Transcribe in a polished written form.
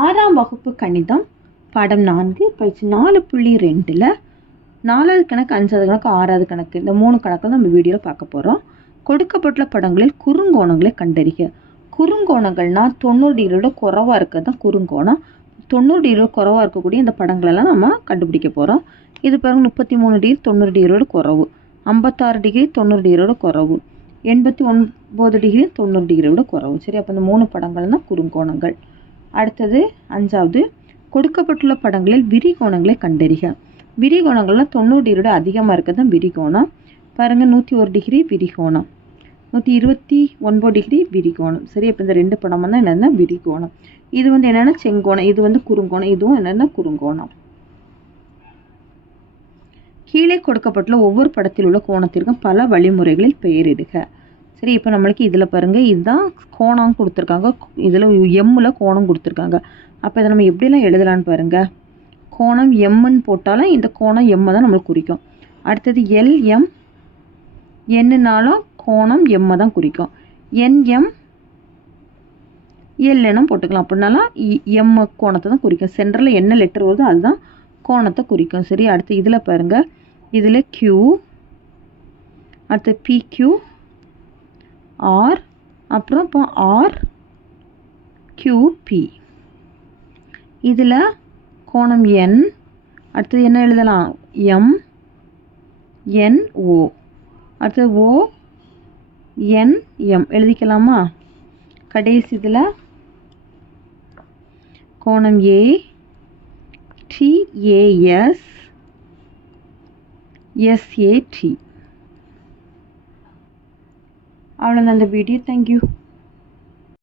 ஆறாம் வகுப்பு கணிதம் பாடம் 4 பயிற்சி 4.2ல் 4வது கணக்கு 5வது கணக்கு 6வது கணக்கு இந்த 3 கணக்கில் நம்ம வீடியோவில் பார்க்க போகிறோம். கொடுக்கப்பட்டுள்ள படங்களில் குறுங்கோணங்களை கண்டறிக. குறுங்கோணங்கள்னா 90 டிகிரியோட குறைவாக இருக்கிறது தான் குறுங்கோணம். 90 டிகிரியோட குறைவாக இருக்கக்கூடிய இந்த படங்களெல்லாம் நம்ம கண்டுபிடிக்க போகிறோம். இது பாருங்க 33 டிகிரி 90 டிகிரியோட குறைவு, 56 டிகிரி 90 டிகிரியோட குறைவு, 89 டிகிரி 90 டிகிரியோட குறைவு. சரி, அப்போ இந்த 3 படங்கள் தான் குறுங்கோணங்கள். அடுத்தது 5வது, கொடுக்கப்பட்டுள்ள படங்களில் விரிகோணங்களை கண்டறிக. விரிகோணங்கள்லாம் 90 டிகிரியோட அதிகமாக இருக்கிறது தான் விரிகோணம். பாருங்கள் 101 டிகிரி விரிகோணம், 129 டிகிரி விரிகோணம். சரி, அப்போ இந்த 2 படமும் தான் என்னென்னா விரிகோணம். இது என்னென்னா செங்கோணம், இது குறுங்கோணம், இதுவும் என்னென்னா குறுங்கோணம். கீழே கொடுக்கப்பட்டுள்ள ஒவ்வொரு படத்தில் உள்ள கோணத்திற்கும் பல வழிமுறைகளில் பெயரிடுக. சரி, இப்போ நம்மளுக்கு இதில் பாருங்கள், இதுதான் கோணம் கொடுத்துருக்காங்க, இதில் எம்மில் கோணம் கொடுத்துருக்காங்க. அப்போ இதை நம்ம எப்படிலாம் எழுதலான்னு பாருங்கள். கோணம் எம்முன்னு போட்டாலும் இந்த கோணம் எம்மை தான் நம்மளுக்கு குறிக்கும். அடுத்தது எல்எம் என்னன்னாலும் கோணம் எம்மை தான் குறிக்கும். என்எம் எல்எனும் போட்டுக்கலாம். அப்படின்னாலும் எம் கோணத்தை தான் குறிக்கும். சென்டரில் என்ன லெட்டர் வருதோ அதுதான் கோணத்தை குறிக்கும். சரி, அடுத்து இதில் பாருங்கள், இதில் Q, அடுத்து PQ, R, அப்புறம் இப்போ RQP. இதில் கோணம் N, அடுத்தது என்ன எழுதலாம், MNO, அடுத்தது ONM எழுதிக்கலாமா. கடைசி இதில் கோணம் ATAS SAT. அவ்வளோதான் இந்த வீடியோ. தேங்க்யூ.